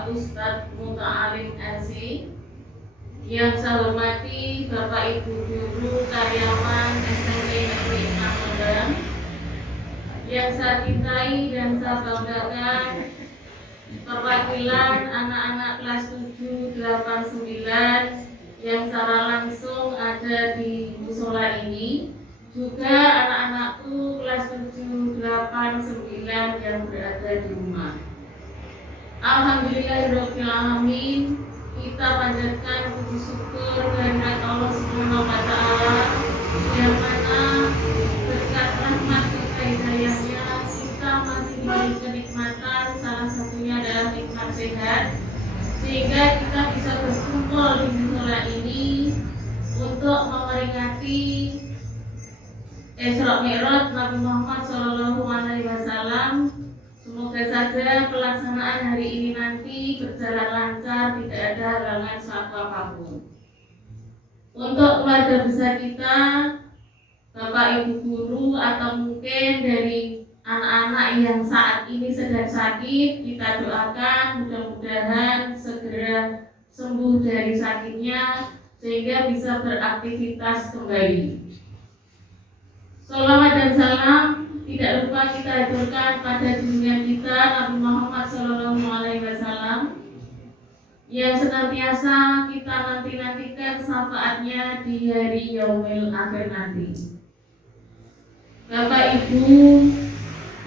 Bapak Ustadz Muta'alim Aziz, yang saya hormati Bapak Ibu Guru karyawan SMP Negeri 6 Medang, yang saya cintai dan saya banggakan perwakilan anak-anak kelas 7, 8, 9 yang secara langsung ada di musola ini, juga anak-anakku kelas 7, 8, 9 yang berada di rumah. Alhamdulillahirabbil alamin, kita panjatkan puji syukur kehadirat Allah Subhanahu wa taala yang mana berkat rahmat serta hidayahnya kita masih diberi kenikmatan, salah satunya adalah nikmat sehat, sehingga kita bisa berkumpul di musola ini untuk memperingati Isra Mi'raj Nabi Muhammad SAW. Semoga saja pelaksanaan hari ini nanti berjalan lancar, tidak ada halangan suatu apapun. Untuk keluarga besar kita, Bapak Ibu guru atau mungkin dari anak-anak yang saat ini sedang sakit, kita doakan mudah-mudahan segera sembuh dari sakitnya sehingga bisa beraktivitas kembali. Sholawat dan salam tidak lupa kita haturkan pada junjungan kita Nabi Muhammad SAW yang senantiasa kita nantikan syafaatnya di hari yaumil akhir nanti. Bapak Ibu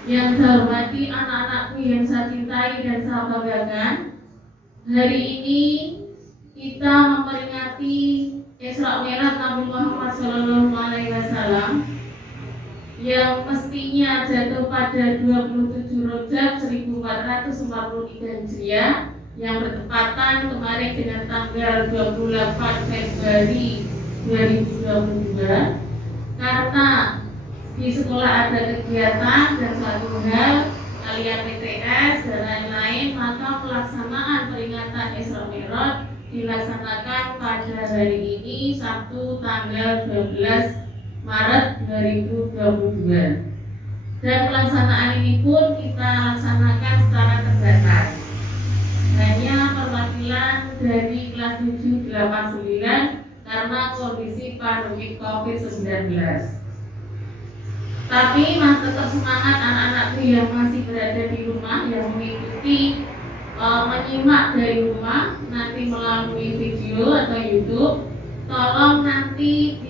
yang saya hormati, anak-anakku yang saya cintai dan saya banggakan, hari ini kita memperingati Isra Mi'raj Nabi Muhammad SAW yang mestinya jatuh pada 27 Rajab 1443 Hijriah yang bertepatan kemarin dengan tanggal 28 Februari 2022, karena di sekolah ada kegiatan dan suatu hal kalian PTS dan lain-lain, maka pelaksanaan peringatan Isra Mi'raj dilaksanakan pada hari ini Sabtu tanggal 12 Maret 2022, dan pelaksanaan ini pun kita laksanakan secara terbatas, hanya perwakilan dari kelas 7, 8, 9 karena kondisi pandemi COVID-19. Tapi tetap semangat anak-anakku yang masih berada di rumah, yang mengikuti menyimak dari rumah nanti melalui video atau YouTube, tolong nanti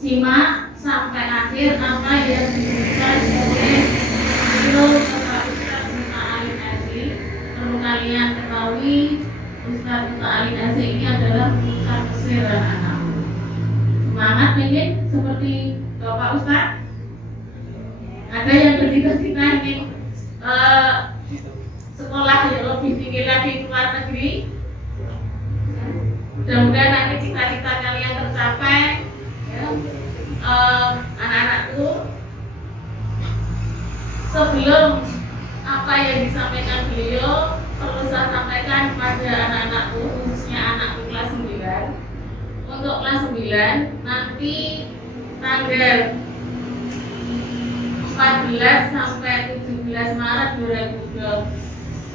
simak sampai akhir apa yang diberikan oleh beliau Bapak Ustadz Muta'alim Aziz. Perlu kalian ketahui, Ustadz Muta'alim Aziz ini adalah Ustadz Mesir anak-anak. Semangat ingin seperti Bapak Ustadz. Ada yang bercita-cita ingin sekolah yang lebih tinggi lagi di luar negeri. Mudah-mudahan nanti cita-cita kalian tercapai. Anak-anakku, sebelum apa yang disampaikan beliau, perlu saya sampaikan pada anak-anakku, khususnya anakku kelas 9. Untuk kelas 9 nanti tanggal 14 sampai 17 Maret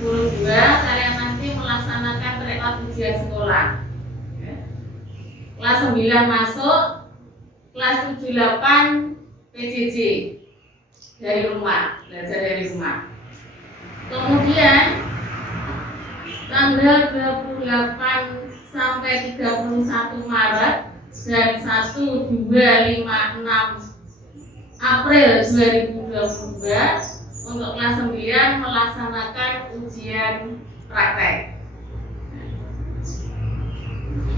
2022 kalian nanti melaksanakan rekap ujian sekolah. Kelas 9 masuk, kelas 7, 8 PJJ dari rumah, belajar dari rumah. Kemudian tanggal 28 sampai 31 Maret dan 1, 2, 5, 6 April 2022 untuk kelas 9 melaksanakan ujian praktek.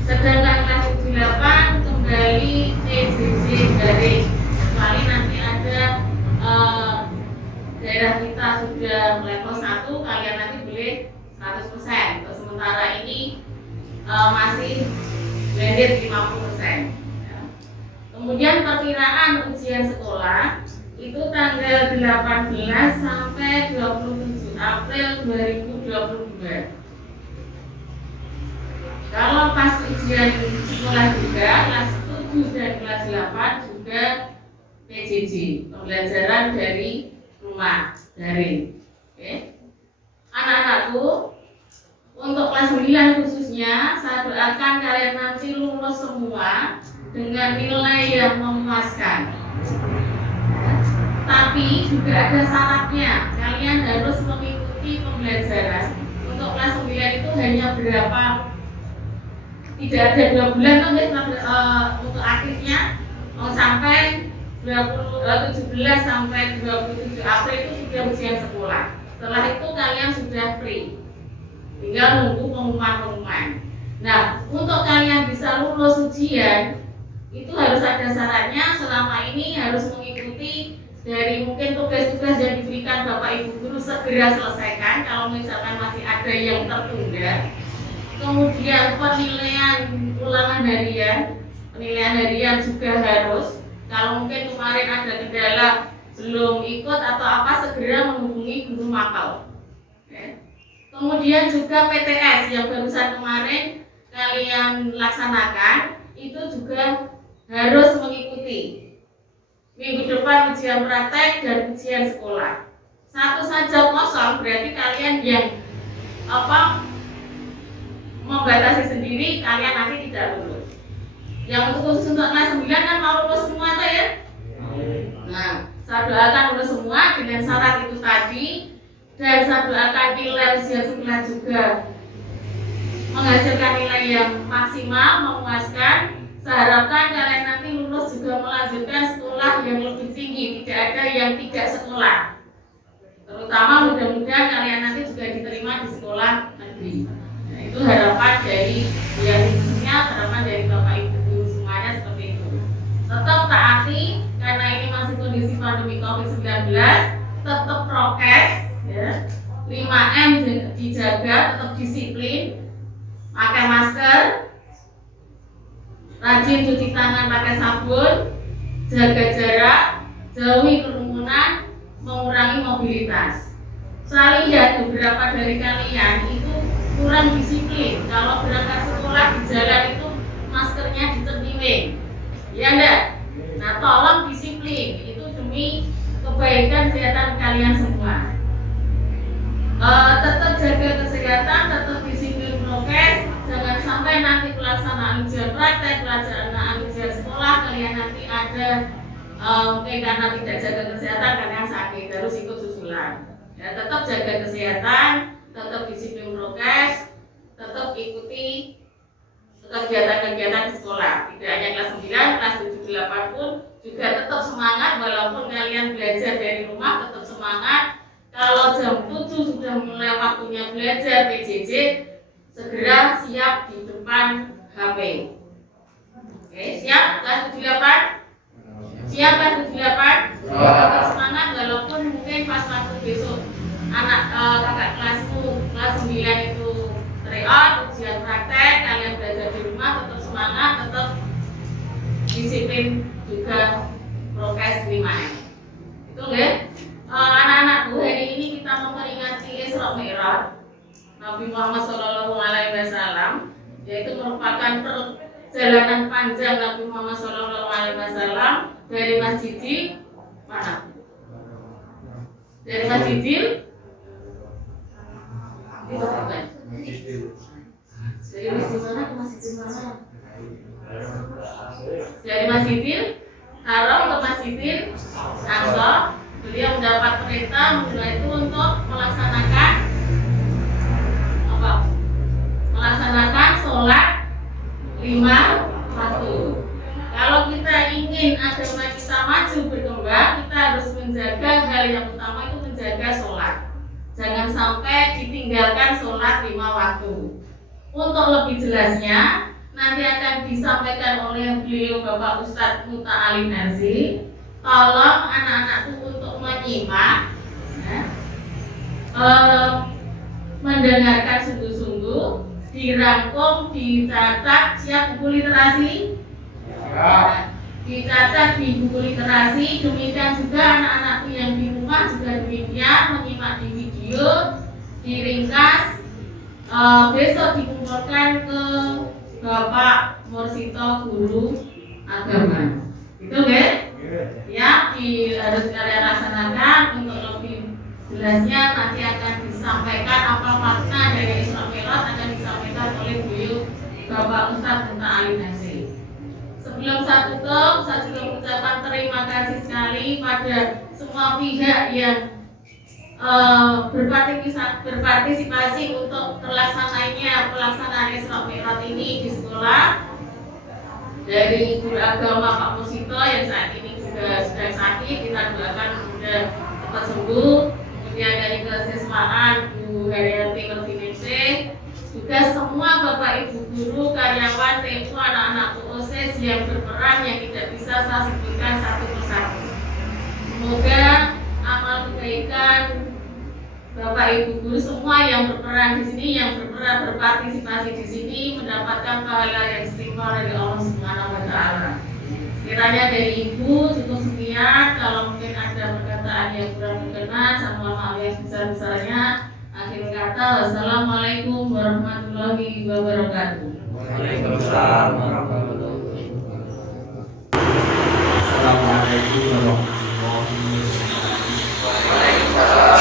Sedangkan kelas 7-8 kembali PJJ daring, kecuali nanti ada daerah kita sudah level 1, kalian nanti boleh 100%. Untuk sementara ini masih blended 50%. Kemudian perkiraan ujian sekolah itu tanggal 18 sampai 27 April 2022. Kalau pas ujian sekolah juga kelas 7 dan kelas 8 juga PJJ, pembelajaran dari rumah daring. Oke. anak-anakku, untuk kelas 9 khususnya, saya doakan kalian nanti lulus semua dengan nilai yang memuaskan. Tapi juga ada syaratnya, kalian harus mengikuti pembelajaran. Untuk kelas 9 itu hanya berapa? Tidak ada 2 bulan untuk aktifnya, sampai 17 sampai 27 April itu sudah ujian sekolah. Setelah itu kalian sudah free, tinggal nunggu pengumuman. Nah, untuk kalian bisa lulus ujian itu harus ada syaratnya. Selama ini harus mengikuti dari mungkin tugas-tugas yang diberikan Bapak Ibu Guru segera selesaikan kalau misalkan masih ada yang tertunda. Kemudian penilaian ulangan harian, penilaian harian juga harus. Kalau mungkin kemarin ada kendala belum ikut atau apa, segera menghubungi guru mapel. Kemudian juga PTS yang barusan kemarin kalian laksanakan itu juga harus mengikuti. Minggu depan ujian praktek dan ujian sekolah. Satu saja kosong berarti kalian yang membatasi sendiri, kalian nanti tidak lulus. Yang khusus untuk kelas 9 kan mau lulus semua tuh ya. Nah, saya doakan lulus semua dengan syarat itu tadi. Dan saya doakan nilai ujian sekolah juga menghasilkan nilai yang maksimal, memuaskan. Saya harapkan kalian nanti lulus juga melanjutkan sekolah yang lebih tinggi, tidak ada yang tidak sekolah. Terutama mudah-mudahan kalian nanti juga diterima di sekolah negeri. Nah, itu harapan dari khususnya harapan dari Bapak Ibu Guru semuanya seperti itu. Tetap taati karena ini masih kondisi pandemi COVID-19, tetap prokes. Ya, 5M dijaga, tetap disiplin, pakai masker, rajin cuci tangan pakai sabun, jaga jarak, jauhi kerumunan, mengurangi mobilitas. Saya lihat beberapa dari kalian itu kurang disiplin. Kalau berangkat sekolah di jalan itu maskernya dicentilin, ya enggak? Nah, tolong disiplin, itu demi kebaikan kesehatan kalian semua. Tetap jaga kesehatan, tetap disiplin prokes. Jangan sampai nanti pelaksanaan ujian praktek, pelaksanaan ujian sekolah kalian nanti ada mungkin karena tidak jaga kesehatan kalian sakit harus ikut susulan. Ya, tetap jaga kesehatan, tetap disiplin prokes, tetap ikuti kegiatan-kegiatan di sekolah. Tidak hanya kelas 9, kelas 7, 8 pun juga tetap semangat walaupun kalian belajar dari rumah, tetap semangat. Kalau jam 7 sudah mulai waktunya belajar PJJ, segera siap di depan HP. Oke, siap kelas 78? Siap kelas 78? Tetap semangat walaupun mungkin pas waktu besok anak kakak kelasmu kelas 9 itu tryout, ujian praktek, kalian belajar di rumah, tetap semangat, tetap disiplin juga prokes 5M. Itu enggak? Anak-anakku, hari ini kita memperingati Isra Mi'raj Nabi Muhammad SAW, yaitu merupakan perjalanan panjang Nabi Muhammad SAW dari Masjidil mana? Dari Masjidil dari masjid mana ke masjid mana? Dari Masjidil Haram ke Masjidil Aqsa. Beliau mendapat perintah mulai itu untuk melaksanakan melaksanakan sholat 5 waktu. Kalau kita ingin agama kita maju berkembang, kita harus menjaga hal yang utama itu menjaga sholat. Jangan sampai ditinggalkan sholat 5 waktu. Untuk lebih jelasnya nanti akan disampaikan oleh beliau Bapak Ustadz Muta Alim Narzi. Tolong anak-anakku untuk menyimak, ya, mendengarkan sungguh-sungguh, dirangkum, dicatat, siap buku literasi, ya, dicatat di buku literasi. Demikian juga anak-anakku yang di rumah juga demikian, menyimak di video, diringkas, besok dikumpulkan ke Bapak Mursito Guru Agama. Itu kan? Ya, harus kalian laksanakan. Untuk lebih jelasnya nanti akan bisa disampaikan apa makna dari Isra Mi'raj akan disampaikan oleh beliau Bapak Ustadz Kunta Alinasi. Sebelum saya tutup, saya juga mengucapkan terima kasih sekali pada semua pihak yang berpartisipasi untuk pelaksanaan Isra Mi'raj ini di sekolah. Dari guru agama Pak Musito yang saat ini juga sedang sakit, kita doakan mudah cepat sembuh. Kemudian dari kesiswaan Bu Herianti Martinese, juga semua Bapak Ibu guru, karyawan, Tempo, anak-anak OSIS yang berperan yang tidak bisa saya sebutkan satu persatu. Semoga amal kebaikan Bapak Ibu guru semua yang berperan di sini, yang berpartisipasi di sini mendapatkan pahala yang istimewa dari Allah Subhanahu wa taala. Kiranya dari Ibu cukup sekian, kalau mungkin ada perkataan yang kurang berkenan, saya mohon maaf yang sebesar-besarnya. Akhir kata, wassalamualaikum warahmatullahi wabarakatuh. Waalaikumsalam warahmatullahi wabarakatuh. Assalamualaikum warahmatullahi wabarakatuh. Waalaikumsalam.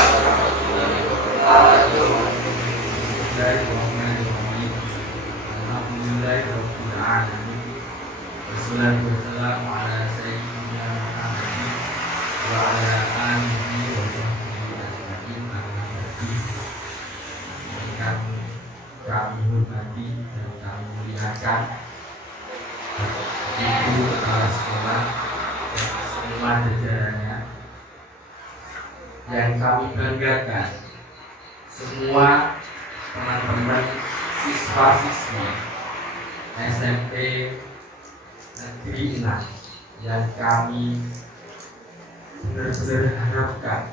Alhamdulillahirabbil alamin. Wassalatu wassalamu ala sayyidina Muhammadin wa ala alihi wa sahbihi ajma'in. Yang kami hormati dan kami muliakan ibu kepala sekolah dan semua jajarannya, yang kami banggakan semua teman-teman siswa-siswi SMP Negeri 6 yang kami benar-benar harapkan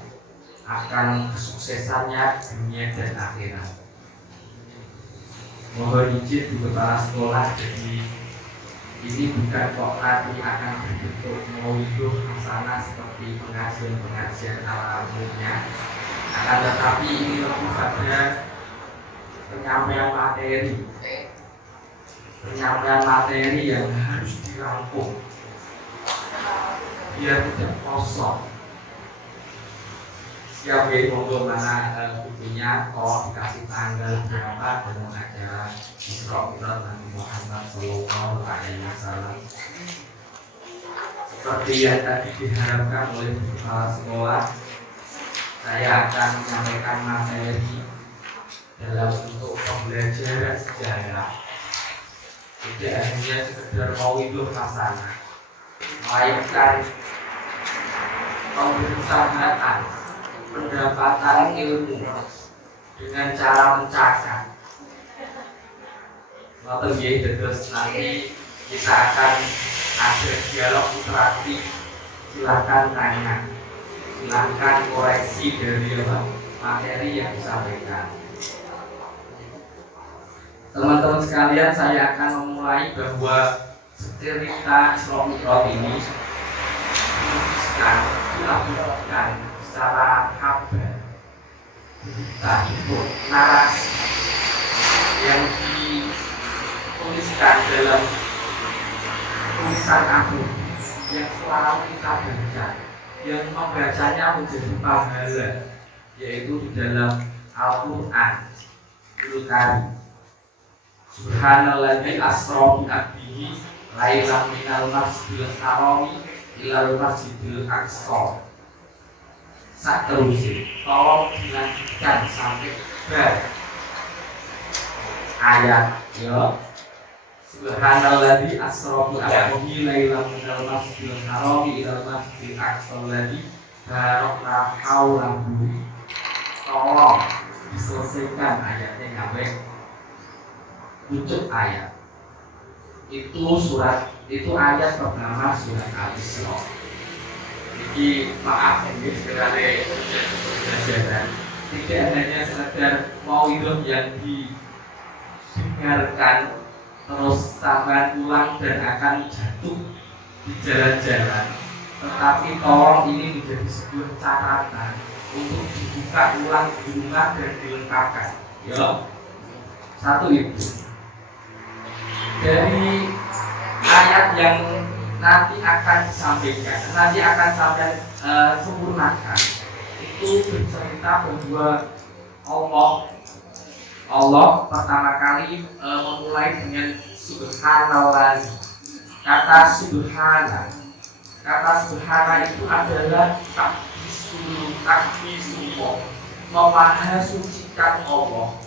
akan kesuksesannya dunia dan akhirat. Mohon izin Bu Kepala Sekolah, jadi ini bukan kok nanti akan berbentuk maulidul hasanah seperti pengajian-pengajian ala umumnya, akan tetapi ini lebih pada penyampaian materi yang harus dirangkum biar tidak kosong. Siap ya, monggo mana bukunya, kalau dikasih tanggal berapa dalam acara Isra Mi'raj Nabi Muhammad Sallallahu Alaihi Wasallam. Seperti yang tadi diharapkan oleh kepala sekolah, saya akan menyampaikan materi dalam bentuk pembelajaran sejarah. Tidak hanya sekedar maulidul hasanah, melainkan pembersamakan pendapatan ilmu dengan cara mencatat. Ngoten nggih, terus nanti kita akan ada dialog interaktif. Silakan tanya, silakan koreksi dari materi yang disampaikan. Teman-teman sekalian, saya akan memulai bahwa cerita Isra Mi'raj ini dilakukan secara kabar, berita untuk narasi yang dituliskan dalam tulisan agung yang selalu kita baca, yang membacanya menjadi pahala, yaitu di dalam Al-Quran Al-Karim. Subhanalladzi asra bi 'abdihi lailan minal masjidil harami ilal masjidil aqsa. Seterusnya tolong dilanjutkan sampai ber ayat ya. Subhanalladzi asra bi 'abdihi lailan minal masjidil harami ilal masjidil aqsa alladzi barakna haulahu. Tolong diselesaikan ayatnya sampai pucuk ayat. Itu ayat pertama surat Al-Isra. Jadi maaf ini sekedar pelajaran, tidak hanya sekedar maulidul yang didengarkan terus sampai pulang dan akan jatuh di jalan-jalan, tetapi tolong ini menjadi sebuah catatan untuk dibuka ulang di rumah dan dilengkapkan. Ya, satu itu. Dari ayat yang nanti akan disampaikan, nanti akan sampai sempurnakan, itu bercerita bahwa Allah pertama kali memulai dengan subhanallah. Kata subhana itu adalah takdisullah, memahasucikan Allah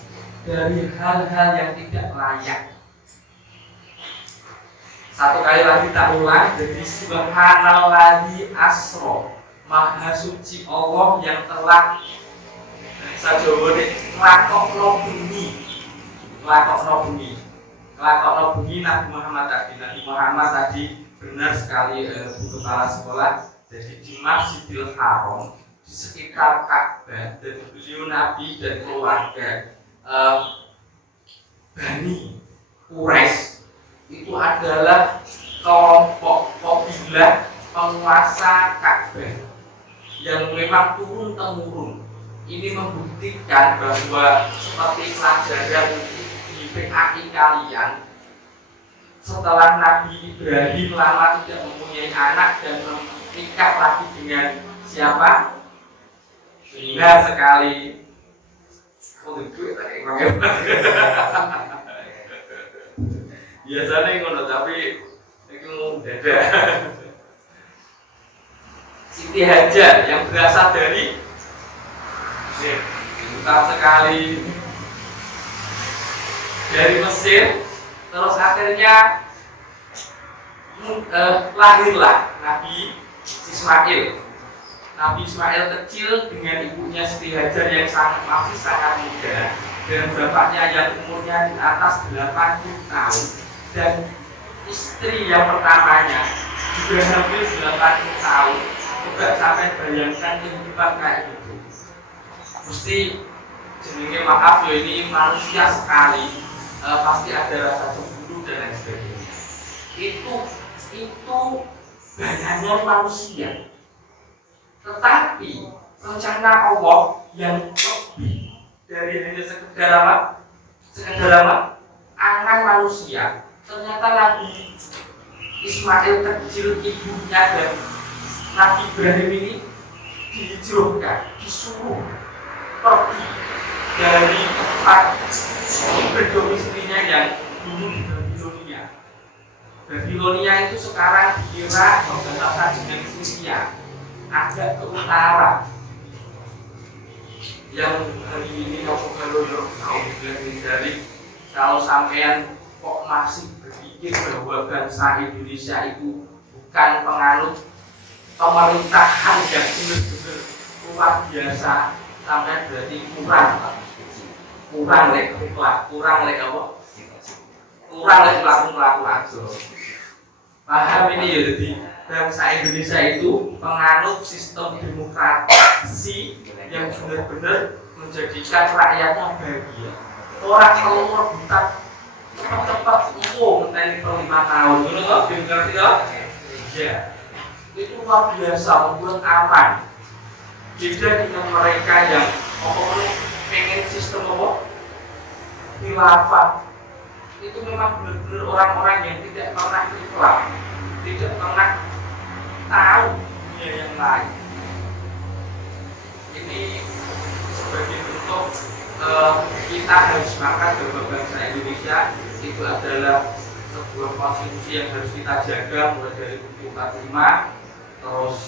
dari hal-hal yang tidak layak. Satu kali lagi tak ulang, jadi subhanalladzi asra, maha suci Allah yang telah sajobone nglakokno bengi Nabi Muhammad tadi benar sekali Bu Kepala Sekolah. Jadi di Masjidil Haram di sekitar Ka'bah, dan beliau Nabi dan keluarga Bani Quraisy itu adalah kelompok kabilah penguasa Ka'bah yang memang turun temurun. Ini membuktikan bahwa seperti pelajaran di PAI kalian, setelah Nabi Ibrahim lama tidak mempunyai anak dan menikah lagi dengan siapa? Benar sekali. Biasanya ngono, tapi itu beda. Siti Hajar yang berasal dari Mesir, pintar sekali, dari Mesir, terus akhirnya lahirlah Nabi Ismail. Nabi Ismail kecil dengan ibunya Siti Hajar yang masih sangat muda, dan bapaknya yang umurnya di atas 80 tahun, dan istri yang pertamanya juga hampir 80 tahun. Coba sampai bayangkan kehidupan kayak gitu. Mesti jenenge maaf ya, ini manusia sekali, pasti ada rasa cemburu dan lain sebagainya. Itu banyaknya manusia. Tetapi rencana Allah yang lebih dari hanya sekedar angan manusia. Ternyata Nabi Ismail kecil, ibunya dan Nabi Ibrahim ini dihijrahkan, disuruh pergi dari tempat berdomisilinya yang dulu di Babilonia. Babilonia itu sekarang dikira berbatasan dengan Syria, agak ke utara. Yang hari ini kalau sampean kok masih berpikir bahwa bangsa Indonesia itu bukan penganut pemerintahan yang benar-benar luar biasa, sampai berarti kurang lek pelaku aja. Paham ini ya, jadi bangsa Indonesia itu penganut sistem demokrasi yang benar-benar menjadikan rakyatnya bahagia. Orang kalau rebutan cepat-cepat ngenteni per 5 tahun, ngono kok ngerti kok? Iya. Itu luar biasa, membuat aman. Beda dengan mereka yang pengen sistem khilafah. Itu memang benar-benar orang-orang yang tidak pernah ikhlas, tidak pernah tahu dunia yang lain. Ini sebagai bentuk kita harus sepakat bahwa bangsa Indonesia itu adalah sebuah konstitusi yang harus kita jaga, mulai dari Buku 45, terus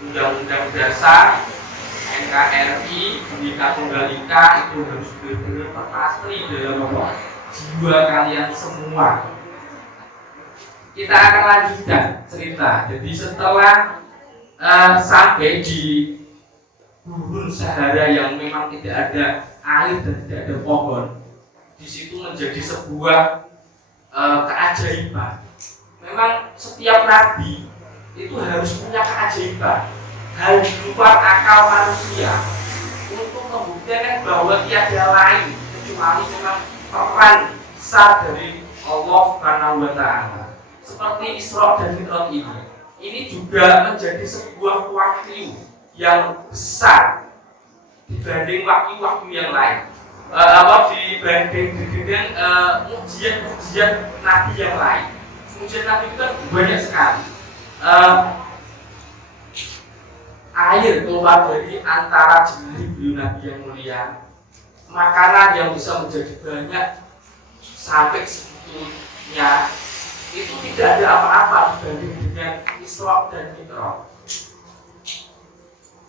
Undang-Undang Dasar, NKRI, Bhinneka Tunggal Ika, itu harus benar-benar terpatri dalam jiwa kalian semua. Kita akan lanjutkan cerita. Jadi setelah sampai di gurun Sahara yang memang tidak ada air dan tidak ada pohon, di situ menjadi sebuah keajaiban. Memang setiap nabi itu harus punya keajaiban, hal di luar akal manusia, untuk membuktikan bahwa tiada lain kecuali memang peran besar dari Allah Subhanahu wa Ta'ala. Seperti Isra dan Mi'raj ini juga menjadi sebuah wahyu yang besar dibanding wahyu-wahyu yang lain. Dibanding ujian nabi yang lain. Ujian nabi itu kan banyak sekali. Air keluar dari antara jari beliau nabi yang mulia, makanan yang bisa menjadi banyak sampai segitunya, itu tidak ada apa-apa dibanding dengan Isra dan Mi'raj.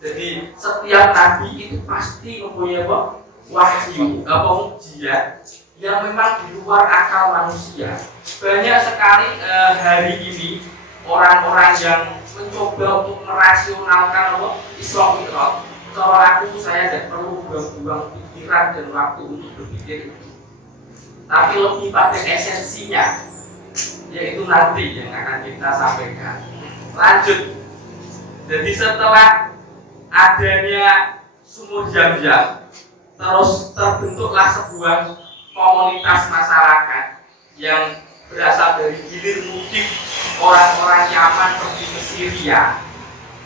Jadi setiap nabi itu pasti mempunyai wahyu, mukjizat yang memang di luar akal manusia. Banyak sekali hari ini orang-orang yang mencoba untuk merasionalkan Isra Mi'raj. Kalau aku saya tidak perlu buang-buang pikiran dan waktu untuk berpikir itu, tapi lebih pada esensinya, yaitu nanti yang akan kita sampaikan. Lanjut. Jadi setelah adanya sumur Zam-Zam, terus terbentuklah sebuah komunitas masyarakat yang berasal dari hilir mudik orang-orang Yaman pergi ke Syria,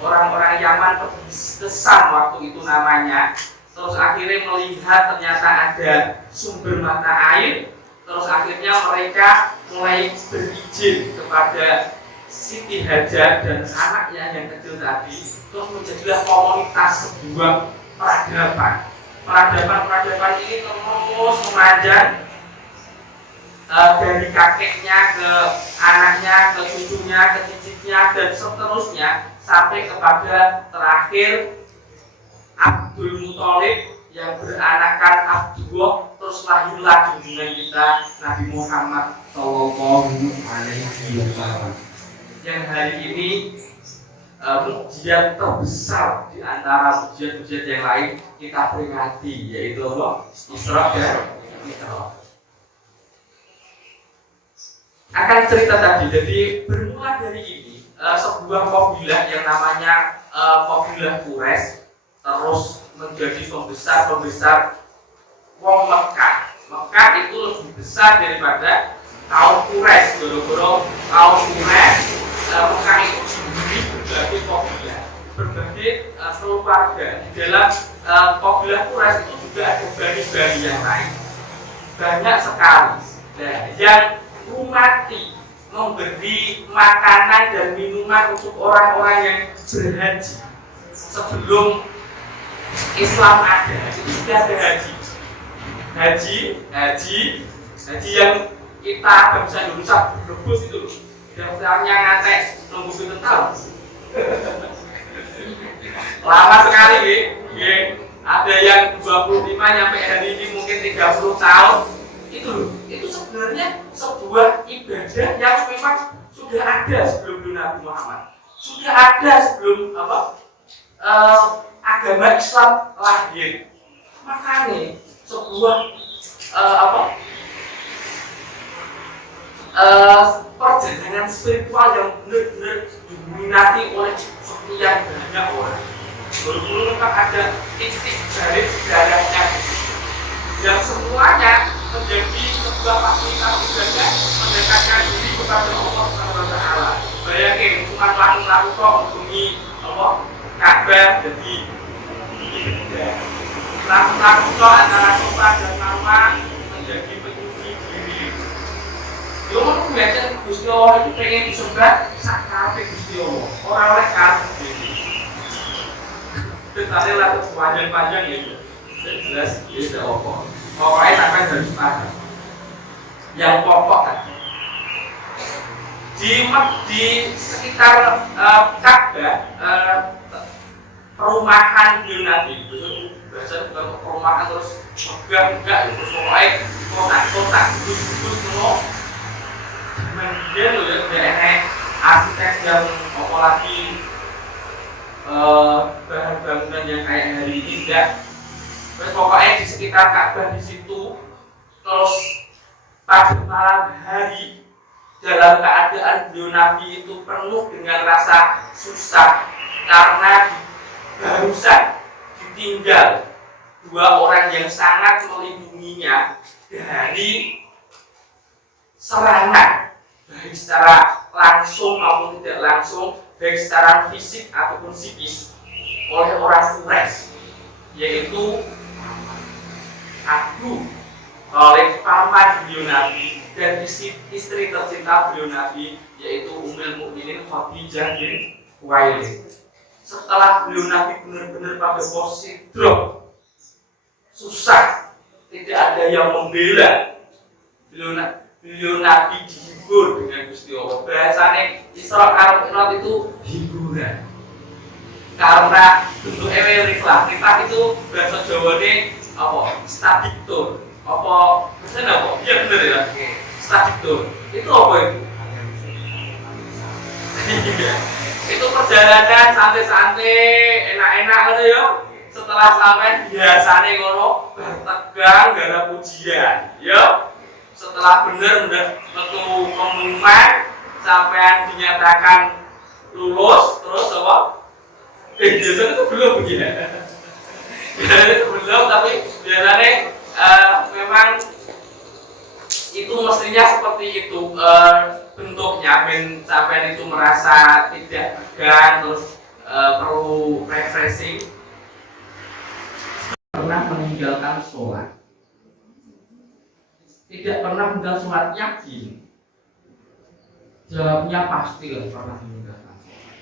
orang-orang Yaman pergi ke Sam waktu itu namanya. Terus akhirnya melihat ternyata ada sumber mata air. Terus akhirnya mereka mulai berizin kepada Siti Hajar dan anaknya yang kecil tadi. Terus menjadilah komunitas sebuah peradaban. Peradaban ini terus memanjang dari kakeknya ke anaknya, ke cucunya, ke cicitnya, dan seterusnya sampai kepada terakhir Abdul Muthalib yang beranakan Abdullah, terus lahirlah junjungan kita Nabi Muhammad Sallallahu Alaihi Wasallam. Yang hari ini mukjizat terbesar di antara mukjizat-mukjizat yang lain kita peringati, yaitu Isra dan Mi'raj. Akan cerita tadi, jadi bermula dari ini sebuah kabilah yang namanya kabilah Quraisy terus menjadi pembesar wong Mekah. Mekah itu lebih besar daripada kaum Quraisy. Gara-gara kaum Quraisy, Mekah itu diberi berbagai kabilah, berbagai keluarga. Di dalam kabilah Quraisy itu juga ada bani-bani yang lain, banyak sekali. Nah, yang rumati memberi makanan dan minuman untuk orang-orang yang berhaji sebelum Islam ada, itu sudah ada haji yang kita bangsa Indonesia berebut itu loh, daftarnya ngantek nunggu pinten tahun. Lama sekali ya. Ada yang 25 sampai hari ini mungkin 30 tahun. Itu sebenarnya sebuah ibadah yang memang sudah ada sebelum Nabi Muhammad, sudah ada sebelum agama Islam lahir. Makanya sebuah perjalanan spiritual yang benar-benar diminati oleh sekian banyak orang. Dulu kan ada titik dari sejarahnya yang semuanya menjadi sebuah fasilitas ibadah mendekatkan diri kepada Allah Subhanahu wa taala. Bayangin cuma laku kok menghubungi Allah Ka'bah jadi ibadah. Laku kok antara Safa dan Marwa menjadi penyuci diri. Yo mau baca Gusti Allah itu pengen disembah sakarepe Gusti Allah. Ora oleh karep diri. Tetapi laku panjang-panjang ya. Jelas tidak apa. Pokoknya sampai harus paham. Yang pokok tadi di sekitar Ka'bah, perumahan Nabi, biasanya bukan perumahan terus enggak terus pokoknya kotak-kotak bus-bus semua. Kemudian loh ya enek arsitek yang apalagi bahan bangunan yang kayak hari ini enggak. Terus pokoknya di sekitar Ka'bah di situ, terus pada malam hari dalam keadaan beliau Nabi itu penuh dengan rasa susah karena barusan ditinggal dua orang yang sangat melindunginya dari serangan, baik secara langsung maupun tidak langsung, baik secara fisik ataupun psikis oleh orang Quraisy, yaitu Abu oleh paman beliau Nabi dan istri tercinta beliau Nabi, yaitu Ummul Mukminin Khadijah bin Khuwailid. Setelah beliau Nabi benar-benar pada posisi drop, susah, tidak ada yang membela. Beliau Nabi dihibur dengan Gusti Allah. Bahasane Isra karo Mi'raj itu hiburan. Karena bentuk riflah itu bahasa Jawane apa? Stadiktur. Apa? Bener apa? Iya bener ya. Stadiktur. Itu apa itu? Itu perjalanan santai-santai, enak-enak gitu ya. Setelah sampai biasanya ngono tegang gara pujian, ya. Setelah benar-benar metu pengumuman sampean dinyatakan lulus, terus apa? Biasanya itu belum begini. Biasanya itu belum, tapi biasanya memang itu mestinya seperti itu bentuknya. Ben sampean itu merasa tidak tegang, terus perlu refreshing. Pernah meninggalkan sholat, tidak pernah meninggalkan sholat, yakin? Jawabnya pasti pernah meninggalkan sholat.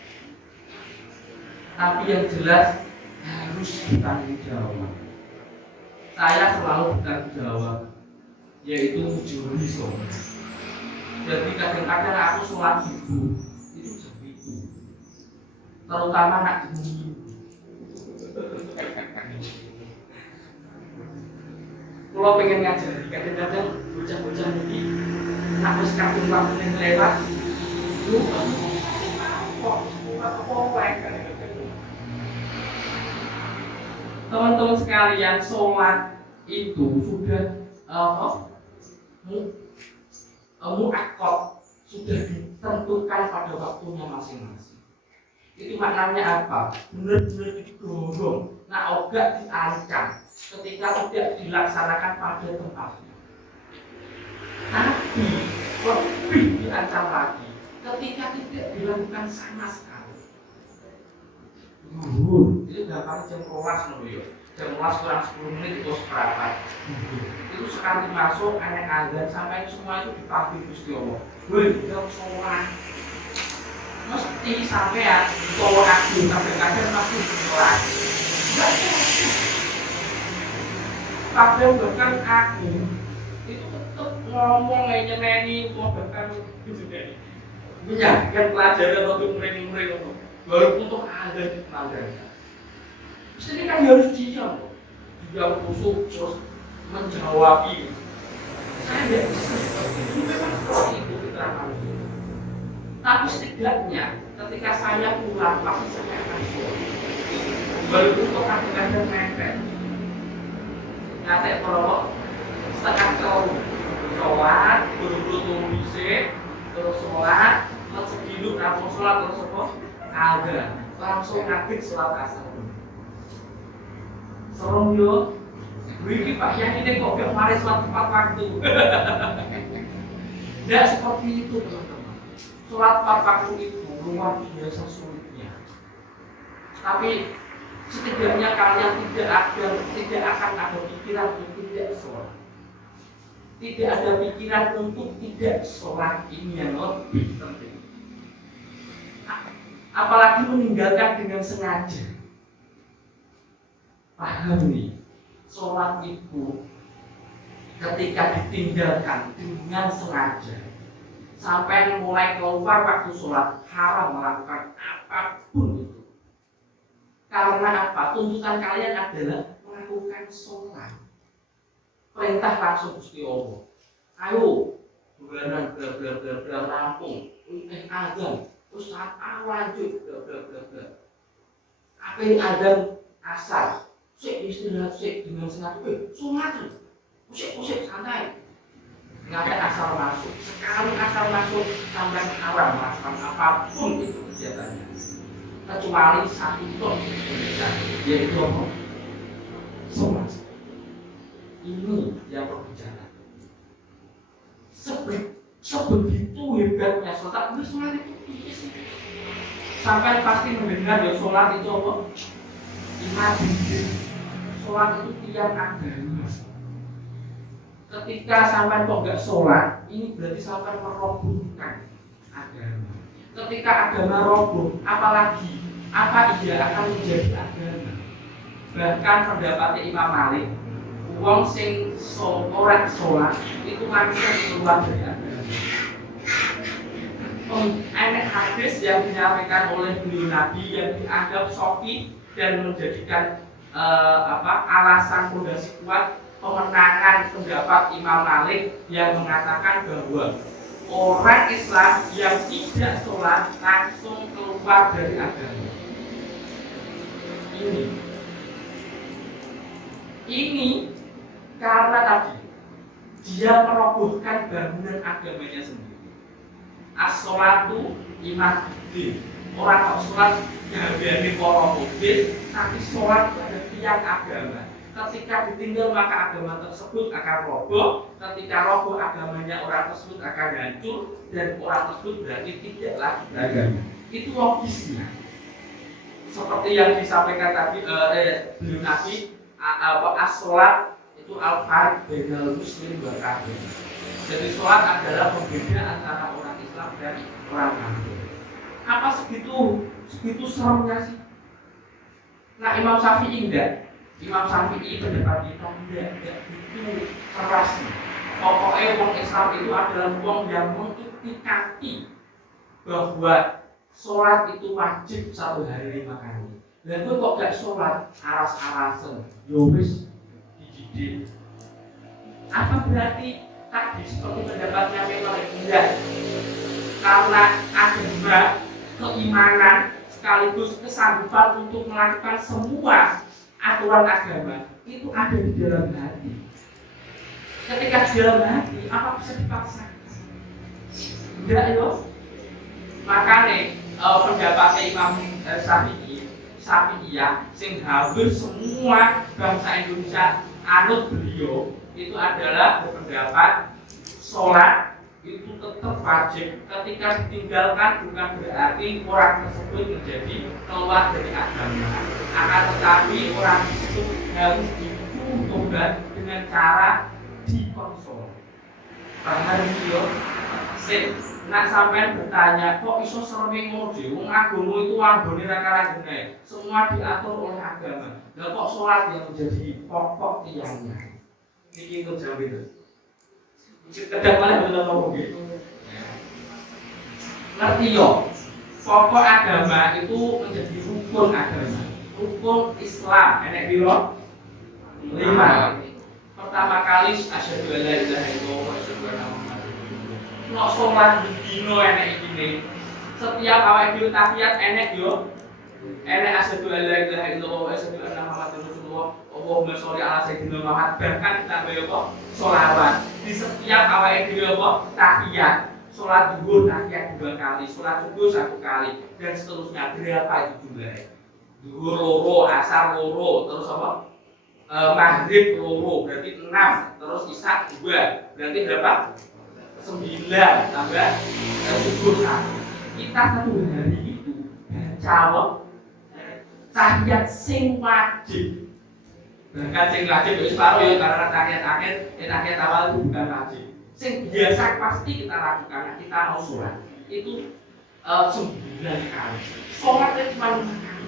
Tapi yang jelas harus bertanggung jawab. Saya selalu bertanggung jawab, yaitu mencuri sholat. Jadi kadang-kadang aku sholat subuh itu jam itu, terutama nak dingin. Kalau pengen ngajari, kadang-kadang bocah-bocah ini aku sekadung waktu yang lewat, lu teman-teman sekalian, sholat itu sudah mu'akkad, sudah ditentukan pada waktunya masing-masing. Itu maknanya apa? Benar-benar didorong, nah oga diancam ketika tidak dilaksanakan pada tempatnya. Tapi lebih diancam lagi ketika tidak dilakukan sama sekali. Itu gampang jam 12 ya. Jam 12 kurang 10 menit itu seperempat. Itu sekali masuk ayat azan sampai semua itu dipanggil Gusti Allah. Woi, kita sholat. Mesti sampean ditolak aku sampai kadang masih sholat. Kadang bahkan aku itu tetap ngomong nyeneni mau bahkan menyampaikan pelajaran atau murid-murid walaupun untuk ada di pelajaran. Mesti kan harus diam khusyuk terus menjawabi. Saya tidak bisa seperti itu, memang seperti itu fitrah manusia. Tapi setidaknya ketika saya pulang pasti saya akan sholat. Walaupun untuk kadang-kadang mepet. Ngatek perolok setengah tahun sholat, buru-buru tunggu disik, terus sholat, segini langsung sholat terus apa? Ada, langsung ngadeg sholat asar. Serem yo, wiki Pak Yang ini kok gak mari sholat tepat waktu. Tidak seperti itu teman-teman. Sholat tepat waktu itu luar biasa sulitnya. Tapi setidaknya kalian tidak akan ada pikiran untuk tidak sholat. Tidak ada pikiran untuk tidak sholat, ini yang lebih penting. Apalagi meninggalkan dengan sengaja. Pahami, sholat itu ketika ditinggalkan dengan sengaja sampai mulai keluar waktu sholat haram melakukan apapun itu. Karena apa? Tuntutan kalian adalah melakukan sholat. Perintah langsung Gusti Allah. Ayo, bulanan bla rampung. Azan, terus saat lanjut bla. Apa ini azan asar? Sik istirahat sik dengan sengaja. Sholat. Usik santai. Nggak asal masuk. Sekali asal masuk sampai haram melakukan apapun itu kegiatannya. Kecuali satu ton yaitu apa? Sholat. Ini yang berbicara. Sebegitu hebatnya sholat. Sholat itu sih. Sampai pasti mendengar ya sholat itu apa? Ibadah. Sholat itu tiang agama. Ketika sampai kok nggak sholat, ini berarti sampai merobohkan agama. Ketika agama roboh, apalagi apa ia akan menjadi agama? Bahkan pendapatnya Imam Malik, wong sing ora sholat itu langsung keluar dari agama. Ada hadis yang dinyampaikan oleh beliau Nabi yang dianggap sahih dan menjadikan alasan fondasi kuat pemenangan pendapat Imam Malik yang mengatakan bahwa orang Islam yang tidak sholat langsung keluar dari agama. Ini karena tadi dia merobohkan bangunan agamanya sendiri. As-sholatu imaddin. Orang kok sholat gaweane para mukmin, tapi sholat pada tiang agama. Ketika ditinggal maka agama tersebut akan roboh. Ketika roboh agamanya orang tersebut akan hancur dan orang tersebut berarti tidak lagi beragama. Itu logisnya. Seperti yang disampaikan tadi beliau Nabi, as-sholat itu al-farid bainal muslim wal kafir. Jadi sholat adalah pembeda antara orang Islam dan orang kafir. Apa segitu seremnya sih? Nah, Imam Syafi'i enggak. Imam Syafi'i pendapat kita enggak itu keras. Pokoknya orang Islam itu adalah orang yang mengiktikati bahwa sholat itu wajib 1 hari 5 kali. Dan itu kok gak sholat aras-arasen, yowis dididik. Apa berarti tadi seperti pendapatnya memang enggak? Karena agama, keimanan, sekaligus kesanggupan untuk melakukan semua aturan agama itu ada di dalam hati. Ketika di dalam hati, apa bisa dipaksakan? Enggak ya? Makanya pendapatnya Imam Syafi'iyah sing hampir semua bangsa Indonesia anut beliau itu adalah berpendapat sholat itu tetap wajib. Ketika ditinggalkan bukan berarti orang tersebut menjadi keluar dari agama. Akan tetapi orang tersebut harus dituntut dengan cara dikonsol. Paham ya? Nak sampean bertanya, kok iso serem ngono dhewe? Wong agama itu anggone ra karangene. Semua diatur oleh agama. Lah kok sholat yang menjadi pokok tiangnya? Iki itu jawab itu. Kedang malah betul apa gitu. Ngerti yo? Pokok agama itu menjadi rukun agama. Rukun Islam enek piro? 5. Pertama kali asyhadu alla ilaha illallah wa asyhadu anna muhammadar rasulullah. Nek sholat dino enek iki. Setiap awake dhewe tahiyat enek yo. Enek asyhadu alla ilaha illallah wa asyhadu anna muhammadar rasulullah. Allahumma sholli ala sayyidina Muhammad. Bahkan ditambah apa? Sholawat. Di setiap awake dhewe apa? Tahiyat. Sholat zuhur tahiyat 2 kali, sholat subuh 1 kali, dan seterusnya. Berapa itu jumlahnya? Zuhur loro, asar loro, terus apa? Maghrib loro, berarti 6, terus isya 2, berarti berapa? 9 tambah subuh 1. Kita 1 hari itu baca tahiyat sing wajib. Bahkan sing wajib itu separuh ya, karena tahiyat akhir, tahiyat awal itu bukan wajib. Sing biasa pasti kita lakukan, karena kita mau sholat itu 9 kali. Sholatnya cuma 5 kali,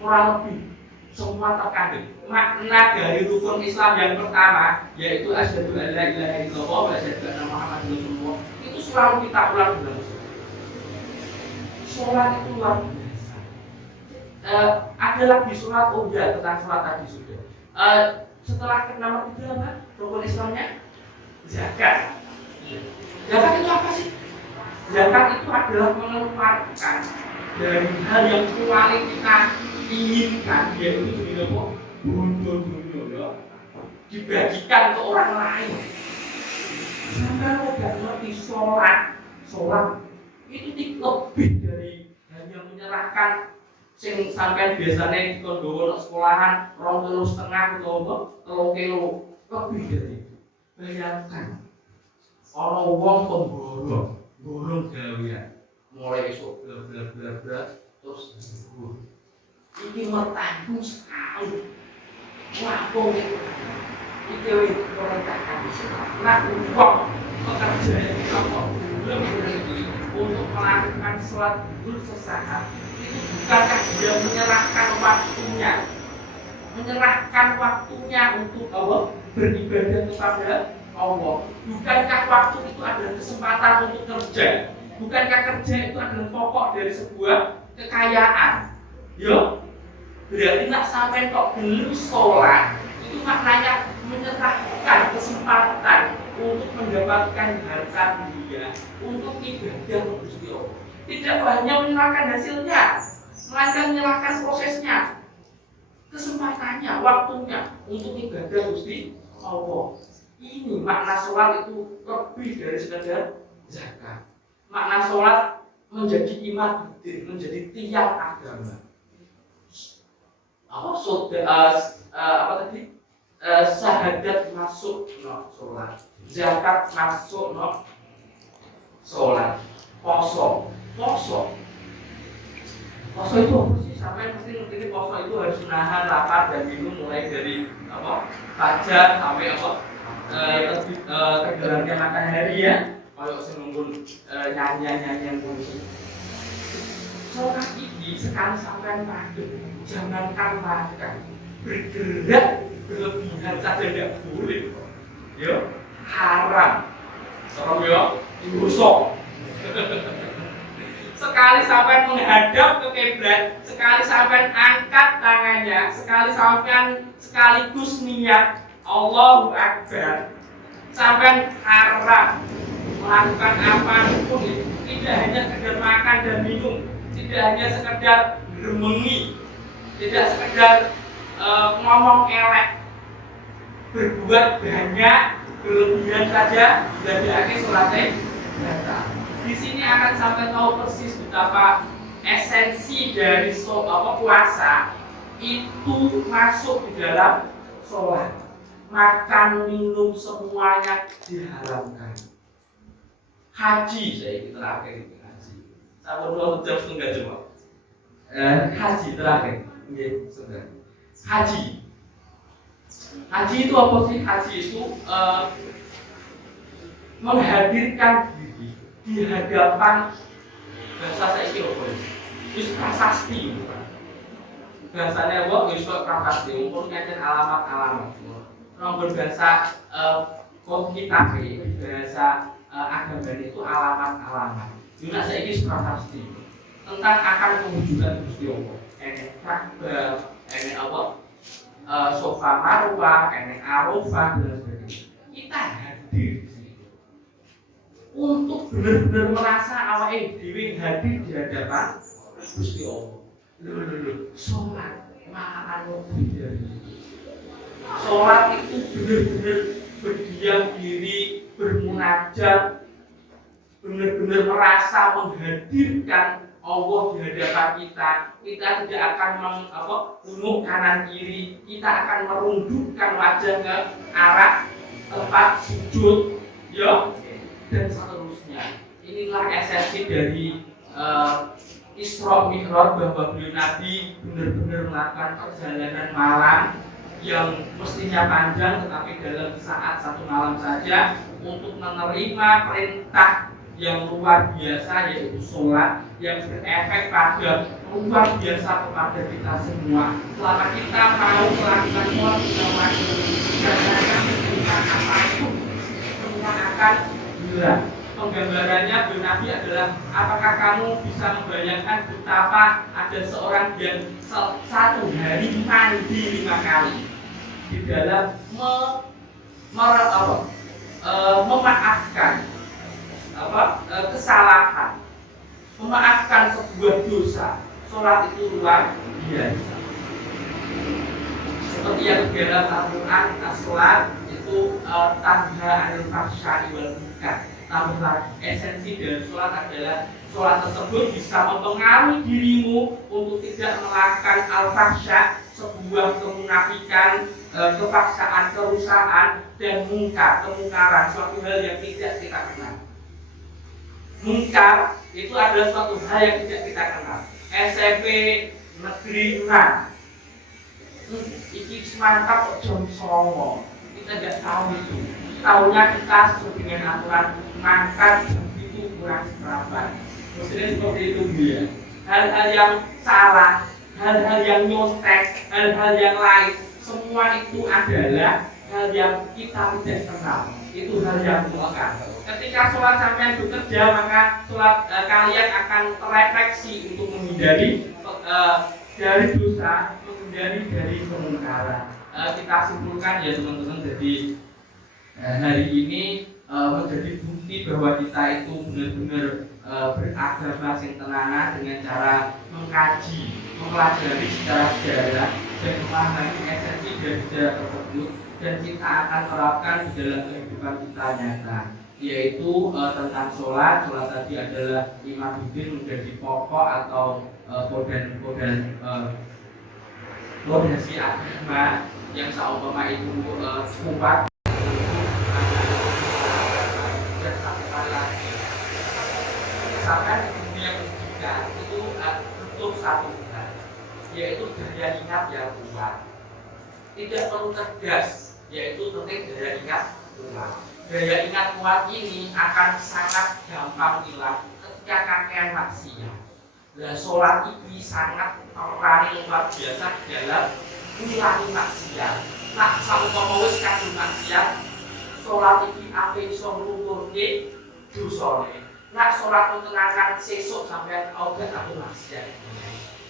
kurang lebih semua terkandung. Makna dari rukun Islam yang pertama yaitu asyhadu alla ilaha illallah wa asyhadu anna muhammadar rasulullah itu selalu kita ulang dalam sholat. Sholat itu luar biasa. Ada lagi sholat, tentang sholat tadi sudah. Setelah nomor 3 apa? Rukun Islamnya zakat. Zakat itu apa sih? Zakat itu adalah mengeluarkan dari hal yang paling kita inginkan, yaitu juga kok buntu-buntu ya, dibagikan ke orang lain. Sampai lo gak ngerti sholat itu lebih dari hanya menyerahkan sing sampai biasanya di kondowo sekolahan 2,5 atau 3 kilo lebih dari itu. Bayangkan orang wong borong gawean mulai esok bla terus iki mertanggung sekali lapung iki perintahkan nak uang pekerjaan apa belum berhenti untuk melakukan sholat zuhur sesaat itu bukankah dia menyerahkan waktunya menyerahkan waktunya untuk Allah, beribadah kepada Allah. Bukankah waktu itu adalah kesempatan untuk kerja? Bukankah kerja itu adalah pokok dari sebuah kekayaan? Yo, berarti nak sampai kok belum sholat, itu maknanya menyerahkan kesempatan untuk mendapatkan harta dunia, untuk ibadah Gusti Allah. Tidak hanya menyerahkan hasilnya, melainkan menyerahkan prosesnya, kesempatannya, waktunya untuk ibadah Gusti Allah. Ini makna sholat itu lebih dari sekedar zakat. Makna sholat menjadi imam, menjadi tiang agama. Apa tadi? Syahadat masuk no sholat, zakat masuk no sholat, poso itu apa sih? Sampai mesti ngerti poso itu harus menahan lapar dan minum mulai dari apa? Fajar sampai apa? Tenggelamnya matahari ya. Kalau senunggun nyanyian musik. Sholat ini sekali sampai pagi, jangankan makan, bergerak berlebihan saja tidak boleh. Yo, haram. Serem yo, dosa. Sekali sampai menghadap ke kiblat, sekali sampai angkat tangannya, sekali sampai sekaligus niat Allahu Akbar, sampai haram melakukan apapun itu. Tidak hanya sekedar makan dan minum, tidak hanya sekedar geremengi, tidak sekedar ngomong elek, berbuat banyak berlebihan saja dan akhir sholatnya batal. Di sini akan sampai tahu persis betapa esensi dari puasa itu masuk di dalam sholat. Makan, minum semuanya diharamkan. Haji saya terakhir itu haji. Sama 2 jam setengah cuma. Haji terakhir, haji. Haji itu apa sih? Haji itu menghadirkan diri di hadapan bahasa saya apa ini? Wis prasasti. Bahasanya apa? Wis prasasti. Umur ngeten alamat-alamat. Nomor bahasa kita bahasa agama itu alamat-alamat. Juga saya ini prasasti tentang akan kewujudan Gusti Allah. Enek Ka'bah, enek apa? Sofa Marwah, enek Arafah dan sebagainya. Kita hadir di situ untuk benar-benar merasa awake dhewe hadir di hadapan Gusti Allah. Sholat malah lebih dari itu. Sholat itu benar-benar berdiam diri, bermunajat, benar-benar merasa menghadirkan Allah di hadapan kita. Kita tidak akan menunduk kanan kiri, kita akan merundukkan wajah ke arah tempat sujud, ya, dan seterusnya. Inilah esensi dari Isra Mi'raj, bahwa beliau Nabi benar-benar melakukan perjalanan malam yang mestinya panjang, tetapi dalam saat 1 malam saja untuk menerima perintah yang luar biasa, yaitu sholat yang berefek pada luar biasa kepada kita semua. Selama kita mau melakukan sholat kita wajib berdasarkan perintah apapun, semua akan hilang. Penggambarannya beliau Nabi adalah, apakah kamu bisa membayangkan betapa ada seorang yang 1 hari mandi 5 kali di dalam memaafkan kesalahan, memaafkan sebuah dosa. Sholat itu luar biasa. Seperti yang di dalam Al-Quran, sholat itu tanha anil fahsya'i wal munkar. Namun esensi dari sholat adalah sholat tersebut bisa mempengaruhi dirimu untuk tidak melakukan al-fahsya, sebuah kemunafikan, kepaksaan, kerusakan, dan kemungkaran, suatu hal yang tidak kita kenal. Mungkar itu adalah suatu hal yang tidak kita kenal. SMP Negeri 6 iki semantap kok jam 9, kita tidak tahu itu. Tahunya kita sesuai dengan aturan mangkat itu kurang seberapa. Maksudnya seperti itu ya. Hal-hal yang salah, hal-hal yang nyontek, hal-hal yang lain, semua itu adalah hal yang kita tidak kenal. Itu hal yang melekat. Ketika sholat sampean bekerja, maka sholat kalian akan terefleksi untuk menghindari dari dosa, menghindari dari kemungkaran. Kita simpulkan ya teman-teman, jadi hari ini menjadi bukti bahwa kita itu benar-benar beragama yang tenanan dengan cara mengkaji, mempelajari secara sejarah dan memahami esensi dari sejarah tersebut, dan kita akan terapkan di dalam kehidupan kita nyata, yaitu tentang sholat tadi adalah imaduddin menjadi pokok atau fondasi agama yang seumpama itu kuat. Sampai di dunia pendidikan itu bentuk satu hal, yaitu daya ingat yang kuat. Tidak perlu tegas, yaitu penting daya ingat kuat. Daya ingat kuat ini akan sangat gampang hilang ketika kakean maksiat. Nah, sholat ini sangat perannya luar biasa dalam mengurangi maksiat. Nah, saumpama wis kadung maksiat, sholat ini ape iso nglungkurke dosane. Nak sholat mentenangkan sesuk sampai obat atau maksiat.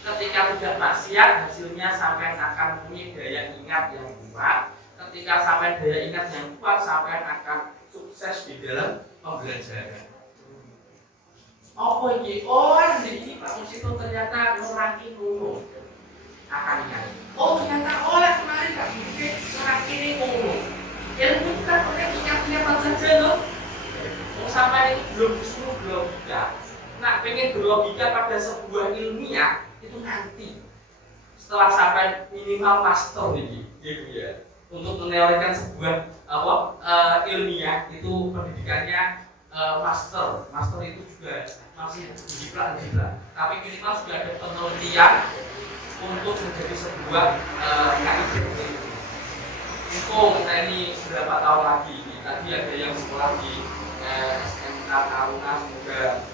Ketika tidak maksiat, hasilnya sampai akan punya daya ingat yang kuat. Ketika sampai daya ingat yang kuat, sampai akan sukses di dalam pembelajaran. Apa ini? Oh, ini Pak Musito ternyata merangi dulu. Akan ingat. Oh, ternyata oleh kemarin Pak Musito merangi ini dulu. Ilmu kan oleh ingat-ingat saja loh. Sampai belum disuruh berlogika. Nah, pengen berlogika pada sebuah ilmiah itu nanti setelah sampai minimal master ini, gitu ya. Untuk meneorikan sebuah ilmiah itu pendidikannya master. Master itu juga masih jiplak. Tapi minimal sudah ada penelitian untuk menjadi sebuah kaidah. Untuk ini berapa tahun lagi? Tadi ada yang sekolah di SMK Taruna, semoga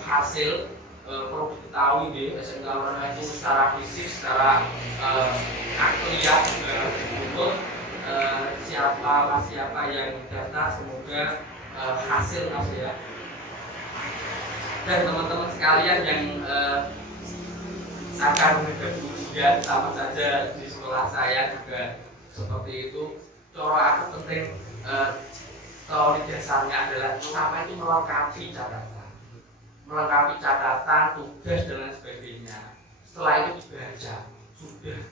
hasil perlu diketahui di SMK Taruna itu secara fisik, secara akliat juga untuk siapa yang daftar, semoga hasil ya. Dan teman-teman sekalian yang akan mengikuti ujian sama saja di sekolah saya juga seperti itu. Cara aku penting teori dasarnya adalah sampai itu melengkapi catatan, tugas dan lain sebagainya. Setelah itu dibaca, sudah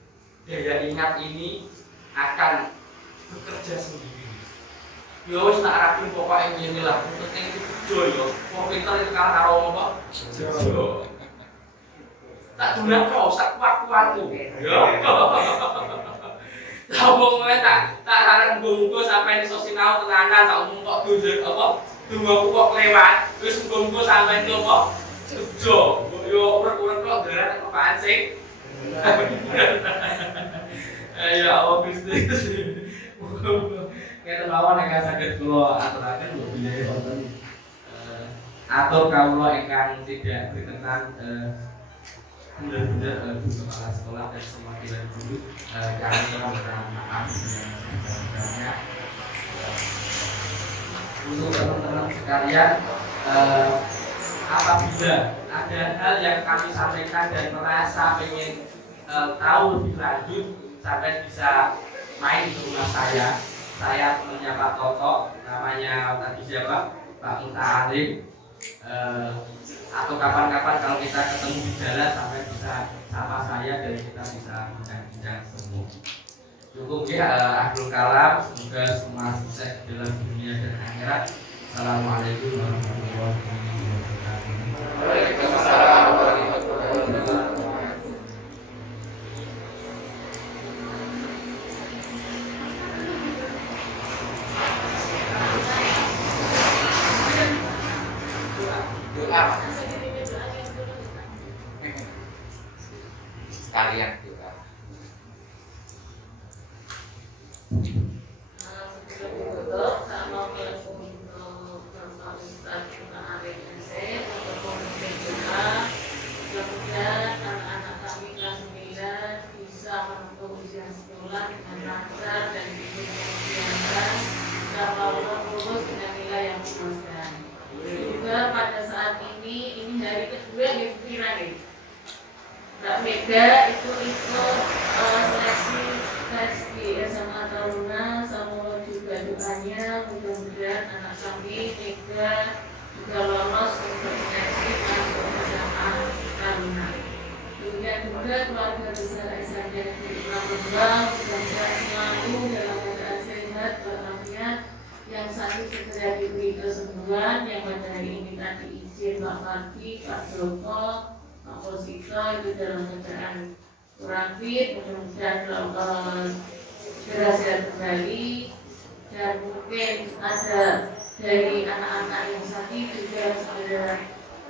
daya ingat ini akan bekerja sendiri. Yo wis nak rapi pokoknya ngene lah, penting itu bejo yo. Wong pinter itu kalah karo apa? Bejo. Tak dulang kok sak kuat-kuatku. Yo. Wong kowe tak arep nggo-nggo sampai iso sinau tenanan, tak umum kok dojo apa? Tunggu kok lewat, wis nggo-nggo sampai itu apa? Bejo. Yo urut-urut kok dalan apaan sih? Ya Allah Gusti. Kita mawon ingkang saged kula aturaken bilih wonten atur kawula ingkang tidak berkenan benar-benar Bu Kepala Sekolah dan semua guru kami mohon maaf sebesar-besarnya. Untuk teman-teman sekalian, apabila ada hal yang kami sampaikan dan merasa ingin tahu lebih lanjut, sampai bisa main di rumah saya temannya Pak Toto, namanya tadi siapa? Pak Mutahalim. Atau kapan-kapan kalau kita ketemu di jalan sampai bisa sama saya dan kita bisa bincang-bincang semua. Cukup ya, Abdul Kalam, semoga semua sukses dalam dunia dan akhirat. Assalamualaikum warahmatullahi wabarakatuh. Waalaikumsalam warahmatullahi wabarakatuh. Sekalian juga. Kemudian anak-anak kami kelas dua nih kira nih. Mbak Mega itu ikut seleksi tes di SMA Taruna, sama juga doanya mudah-mudahan anak kami Mega juga lolos untuk seleksi masuk SMA Taruna. Demikian juga keluarga besar SMK Negeri Prambanan mudah-mudahan selalu dalam keadaan sehat walafiat, yang sakit segera diberi kesembuhan, yang pada hari ini tadi izin Pak Marki, Pak Joko, Pak Posito itu dalam keadaan kurang fit, mudah-mudahan segera sehat kembali, dan mungkin ada dari anak-anak yang sakit juga segera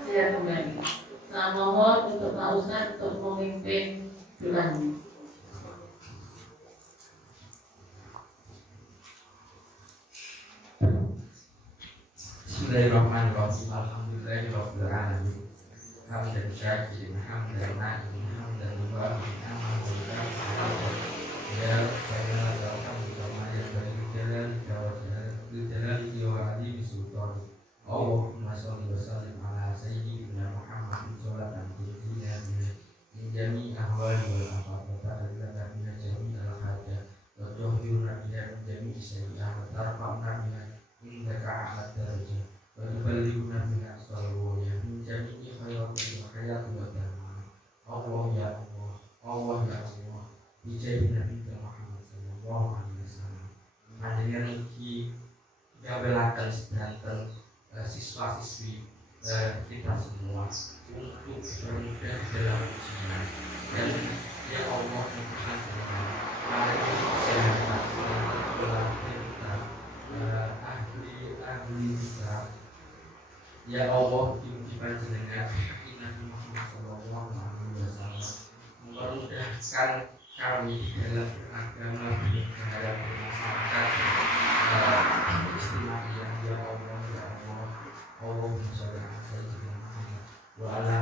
sehat kembali. Saya mohon untuk Pak Ustadz untuk memimpin doanya. Bismillahirrahmanirrahim. Alhamdulillahirabbil alamin. Hamdan syakirin, hamdan na'imin, hamdan mubarakun, hamdan ya rabbana alhamdulillah ya bani jalali wa jalali wa azimi sultan. Allahumma shalli wa sallim ala sayyidina Muhammadin sholatan tuhdina min jami' ahwali wal afat wa ta'ala min jami' al-hajat wa tuhjurna biha min jami' sayyi'at wa tarfa'na biha indaka a'la darajat wa tuballighuna biha aqsal-ghayat min jami'i khayratil hayati wa damai. Allah ya Allah, Allah ya Allah, bijai Nabi Muhammad sallallahu alaihi wasallam. Hadirin iki gabelaken sedanten siswa-siswi kita semua untuk bermudah dalam ujian, dan ya Allah Tuhan mari kesehatan kita ahli kita ya Allah diuji panjenengan Nabi Muhammad sallallahu alaihi wasallam mempermudahkan kami dalam beragama, beragama bermasyarakat istimewa ya Allah ya Allah. Allahumma sholli ala sayyidina Muhammad wa ala